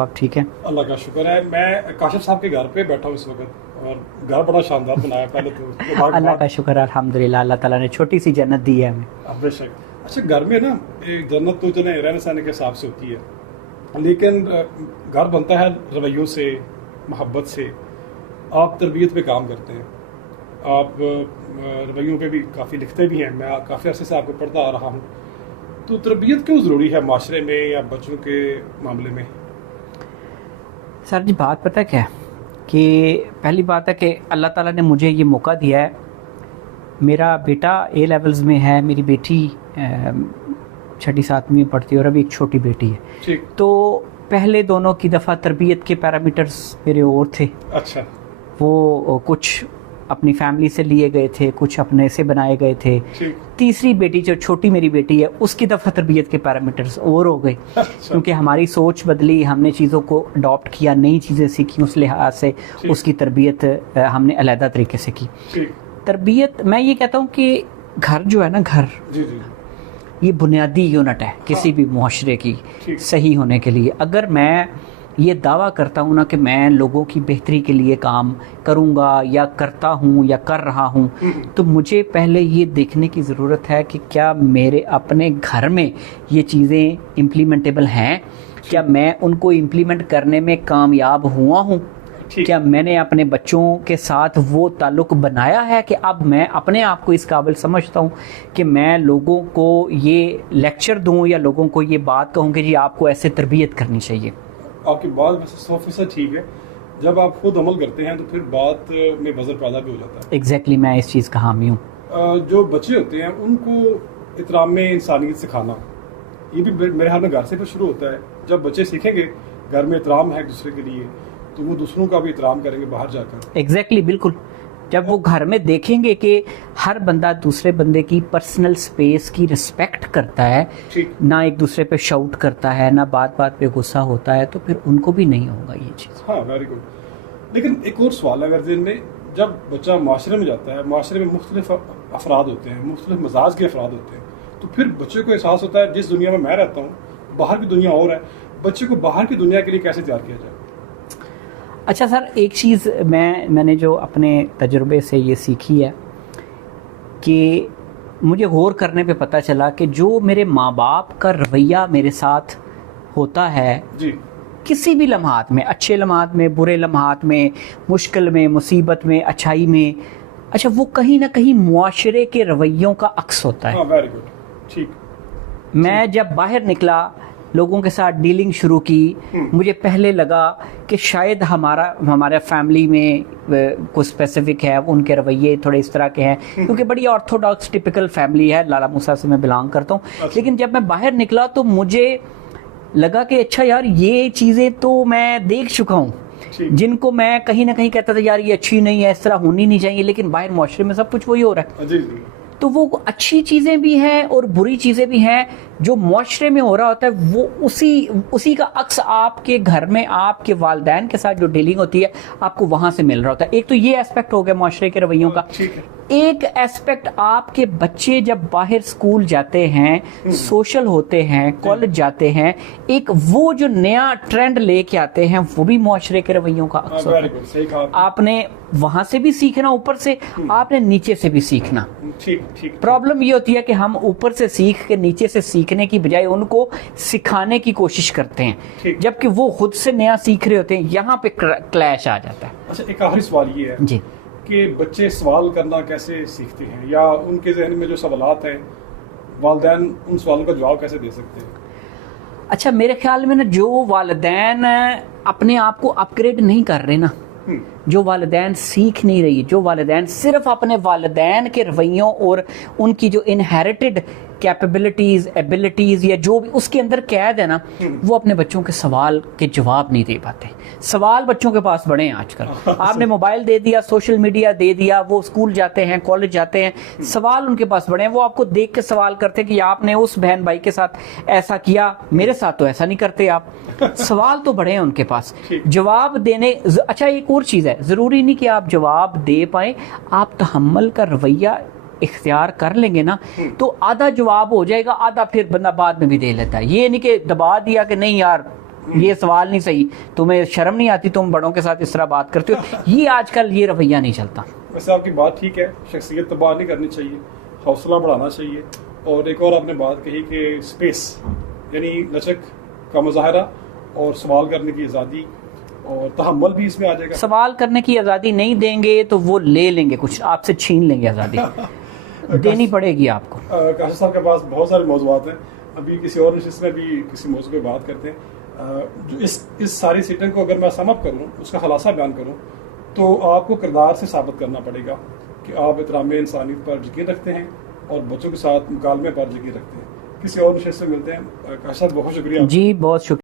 आप ठीक हैं? अल्लाह का शुक्र है। मैं काशिफ साहब के घर पे बैठा हूँ इस वक्त और घर बड़ा शानदार बनाया। पहले तो अल्लाह का शुक्र है, अल्हम्दुलिल्लाह, अल्लाह ताला ने छोटी सी जन्नत दी है हमें। बेशक। अच्छा, घर में ना एक जन्नत तो जो रहने सहने के हिसाब से होती है, लेकिन घर बनता है रवैयों से, मोहब्बत से। आप तरबियत पे काम करते हैं, आप रवैयों पे भी काफ़ी लिखते भी हैं। मैं काफ़ी अर्से से आपको पढ़ता आ रहा हूँ। तो तरबियत क्यों ज़रूरी है माशरे में या बच्चों के मामले में? सर जी, बात पता क्या है कि पहली बात है कि अल्लाह ताला ने मुझे ये मौका दिया है। मेरा बेटा ए लेवल्स में है, मेरी बेटी 6ठी 7वीं में पढ़ती है और अभी एक छोटी बेटी है। ठीक। तो पहले दोनों की दफ़ा तरबियत के पैरामीटर्स मेरे और थे। अच्छा। वो कुछ अपनी फैमिली से लिए गए थे, कुछ अपने से बनाए गए थे। ठीक। तीसरी बेटी जो छोटी मेरी बेटी है, उसकी दफ़ा तरबियत के पैरामीटर्स और हो गए। अच्छा। क्योंकि हमारी सोच बदली, हमने चीज़ों को अडॉप्ट किया, नई चीज़ें सीखी, उस लिहाज से उसकी तरबियत हमने अलहदा तरीके से की। ठीक। तरबियत, मैं ये कहता हूँ कि घर जो है ना, घर जी जी, ये बुनियादी यूनिट है किसी भी मुआशरे की सही होने के लिए। अगर मैं ये दावा करता हूँ ना कि मैं लोगों की बेहतरी के लिए काम करूँगा या करता हूँ या कर रहा हूँ, तो मुझे पहले ये देखने की ज़रूरत है कि क्या मेरे अपने घर में ये चीज़ें इम्प्लीमेंटेबल हैं, क्या मैं उनको इम्प्लीमेंट करने में कामयाब हुआ हूँ, क्या मैंने अपने बच्चों के साथ वो ताल्लुक़ बनाया है कि अब मैं अपने आप को इस काबिल समझता हूँ कि मैं लोगों को ये लेक्चर दूँ या लोगों को ये बात कहूँ कि जी आपको ऐसे तरबियत करनी चाहिए। आपकी बात वैसे 100% ठीक है। जब आप खुद अमल करते हैं तो फिर बात में वज़न पैदा भी हो जाता है। एग्जैक्टली, मैं इस चीज़ का हामी हूँ। जो बच्चे होते हैं उनको इहतराम में इंसानियत सिखाना, ये भी मेरे ख्याल में घर से फिर शुरू होता है। जब बच्चे सीखेंगे घर में एहतराम है एक दूसरे के लिए, तो वो दूसरों का भी एहतराम करेंगे बाहर जाकर। एग्जैक्टली, बिल्कुल। जब वो घर में देखेंगे कि हर बंदा दूसरे बंदे की पर्सनल स्पेस की रिस्पेक्ट करता है, ना एक दूसरे पे शाउट करता है, ना बात बात पे गुस्सा होता है, तो फिर उनको भी नहीं होगा ये चीज़। हाँ, वेरी गुड। लेकिन एक और सवाल है, अगर दिन में जब बच्चा माशरे में जाता है, माशरे में मुख्तलिफ अफराद होते हैं, मुख्तलिफ मजाज के अफराद होते हैं, तो फिर बच्चे को एहसास होता है जिस दुनिया में मैं रहता हूँ बाहर की दुनिया और है। बच्चे को बाहर की दुनिया के लिए कैसे तैयार किया जाए? अच्छा सर, एक चीज़ मैंने जो अपने तजुर्बे से ये सीखी है कि मुझे गौर करने पे पता चला कि जो मेरे माँ बाप का रवैया मेरे साथ होता है जी, किसी भी लम्हात में, अच्छे लम्हात में, बुरे लम्हात में, मुश्किल में, मुसीबत में, अच्छाई में, अच्छा वो कहीं ना कहीं मुआशरे के रवैयों का अक्स होता है। हाँ, वेरी गुड। ठीक। मैं जब बाहर निकला, लोगों के साथ डीलिंग शुरू की, मुझे पहले लगा कि शायद हमारा फैमिली में कुछ स्पेसिफिक है, उनके रवैये थोड़े इस तरह के हैं, क्योंकि बड़ी ऑर्थोडॉक्स टिपिकल फैमिली है, लाला मूसा से मैं बिलोंग करता हूँ। लेकिन जब मैं बाहर निकला तो मुझे लगा कि अच्छा यार, ये चीज़ें तो मैं देख चुका हूँ, जिनको मैं कहीं ना कहीं कहता था यार ये अच्छी नहीं है, इस तरह होनी नहीं चाहिए, लेकिन बाहर मुआशरे में सब कुछ वही हो रहा है। जी जी। तो वो अच्छी चीज़ें भी हैं और बुरी चीज़ें भी हैं। जो मुआशरे में हो रहा होता है वो उसी का अक्स आपके घर में आपके वालिदैन के साथ जो डीलिंग होती है आपको वहां से मिल रहा होता है। एक तो ये एस्पेक्ट हो गया मुआशरे के रवैयों का। एक एस्पेक्ट, आपके बच्चे जब बाहर स्कूल जाते हैं, सोशल होते हैं, कॉलेज जाते हैं, एक वो जो नया ट्रेंड लेके आते हैं वो भी मुआशरे के रवैयों का अक्स होता है। आपने वहां से भी सीखना, ऊपर से आपने नीचे से भी सीखना। ठीक। प्रॉब्लम ये होती है कि हम ऊपर से सीख के नीचे से सीखने की बजाय उनको सिखाने की कोशिश करते हैं, जबकि वो खुद से नया सीख रहे होते हैं। यहाँ पे क्लैश आ जाता है। अच्छा, एक आखिरी सवाल ये है जी कि बच्चे सवाल करना कैसे सीखते हैं, या उनके जहन में जो सवालात हैं वालिदैन उन सवालों का जवाब कैसे दे सकते हैं? अच्छा, मेरे ख्याल में ना, जो वालिदैन अपने आप को अपग्रेड नहीं कर रहे ना, जो वालिदैन सीख नहीं रही, जो वालिदैन सिर्फ अपने वालिदैन के रवैयों और उनकी जो इनहेरिटेड कैपेबिलिटीज, एबिलिटीज या जो भी उसके अंदर कैद है ना, वो अपने बच्चों के सवाल के जवाब नहीं दे पाते। सवाल बच्चों के पास बड़े हैं आजकल। आपने मोबाइल दे दिया, सोशल मीडिया दे दिया, वो स्कूल जाते हैं, कॉलेज जाते हैं, सवाल उनके पास बड़े हैं। वो आपको देख के सवाल करते हैं कि आपने उस बहन भाई के साथ ऐसा किया, मेरे साथ तो ऐसा नहीं करते आप। सवाल तो बड़े हैं उनके पास, जवाब देने। अच्छा, एक और चीज़ है, ज़रूरी नहीं कि आप जवाब दे पाए, आप तहम्मुल का रवैया इख्तियार कर लेंगे ना तो आधा जवाब हो जाएगा, आधा फिर बंदा बाद में भी दे लेता है। ये नहीं कि दबा दिया कि नहीं यार یہ سوال نہیں صحیح, تمہیں شرم نہیں آتی, تم بڑوں کے ساتھ اس طرح بات کرتے ہو, یہ آج کل یہ رویہ نہیں چلتا. ویسے آپ کی بات ٹھیک ہے, شخصیت تباہ نہیں کرنی چاہیے, حوصلہ بڑھانا چاہیے. اور ایک اور آپ نے بات کہی کہ اسپیس یعنی لچک کا مظاہرہ اور سوال کرنے کی آزادی اور تحمل بھی اس میں آ جائے گا. سوال کرنے کی آزادی نہیں دیں گے تو وہ لے لیں گے, کچھ آپ سے چھین لیں گے آزادی, دینی پڑے گی آپ کو. کاشف صاحب کے پاس بہت سارے موضوعات ہیں, ابھی کسی اور نشست میں بھی کسی موضوع پہ بات کرتے ہیں. جو اس ساری سیٹنگ کو اگر میں سم اپ کروں, اس کا خلاصہ بیان کروں, تو آپ کو کردار سے ثابت کرنا پڑے گا کہ آپ احترام انسانیت پر یقین رکھتے ہیں اور بچوں کے ساتھ مکالمے پر یقین رکھتے ہیں. کسی اور نشست سے ملتے ہیں. کاشف صاحب بہت شکریہ. جی بہت شکریہ.